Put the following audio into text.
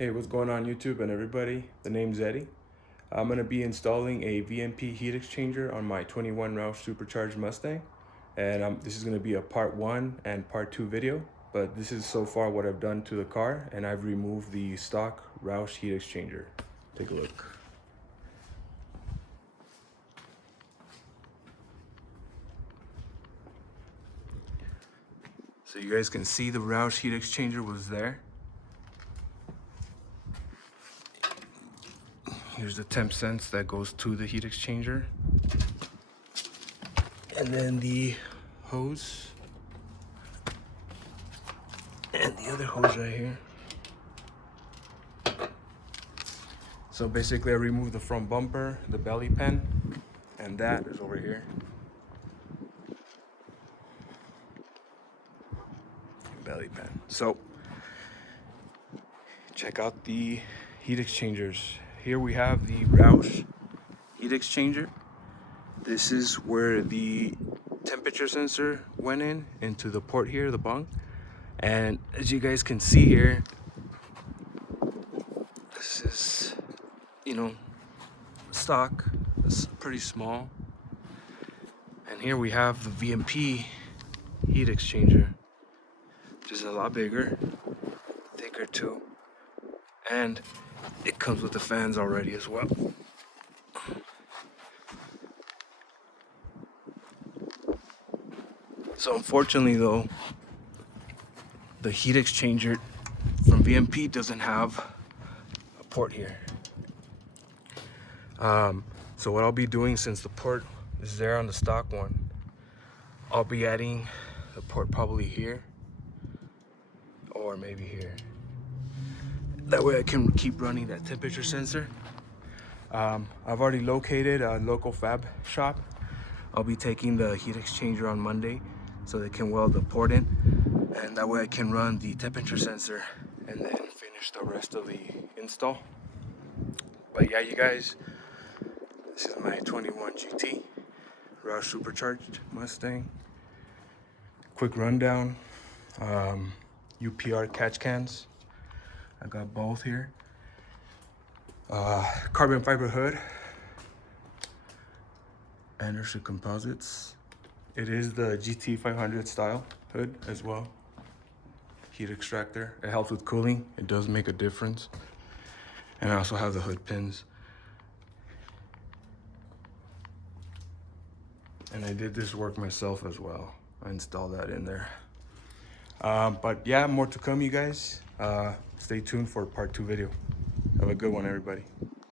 Hey, what's going on YouTube and everybody? The name's Eddie. I'm going to be installing a VMP heat exchanger on my 21 Roush supercharged Mustang. And this is going to be a part 1 and part 2 video. But this is so far what I've done to the car, and I've removed the stock Roush heat exchanger. Take a look. So you guys can see the Roush heat exchanger was there. Here's the temp sense that goes to the heat exchanger. And then the hose. And the other hose right here. So basically I removed the front bumper, the belly pan, and that is over here. Belly pan. So check out the heat exchangers. Here we have the Roush heat exchanger. This is where the temperature sensor went into the port here, the bung. And as you guys can see here, this is, stock. It's pretty small. And here we have the VMP heat exchanger, which is a lot bigger, thicker too. And it comes with the fans already as well. So unfortunately though, the heat exchanger from VMP doesn't have a port here. So what I'll be doing, since the port is there on the stock one, I'll be adding the port probably here or maybe here. That way I can keep running that temperature sensor. I've already located a local fab shop. I'll be taking the heat exchanger on Monday so they can weld the port in, and that way I can run the temperature sensor and then finish the rest of the install. But yeah, you guys, this is my 21 GT Roush supercharged Mustang. Quick rundown. UPR catch cans. I got both here. Carbon fiber hood. Anderson Composites. It is the GT 500 style hood as well. Heat extractor. It helps with cooling. It does make a difference. And I also have the hood pins. And I did this work myself as well. I installed that in there. But yeah, more to come, you guys. Stay tuned for part 2 video. Have a good one, everybody.